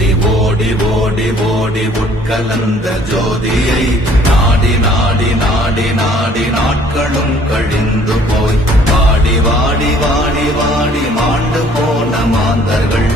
ஓடி ஓடி ஓடி உட்கலந்த ஜோதியை நாடி நாடி நாடி நாடி நாட்களும் கழிந்து போய் வாடி வாடி வாடி வாடி மாண்டு போன மாந்தர்கள்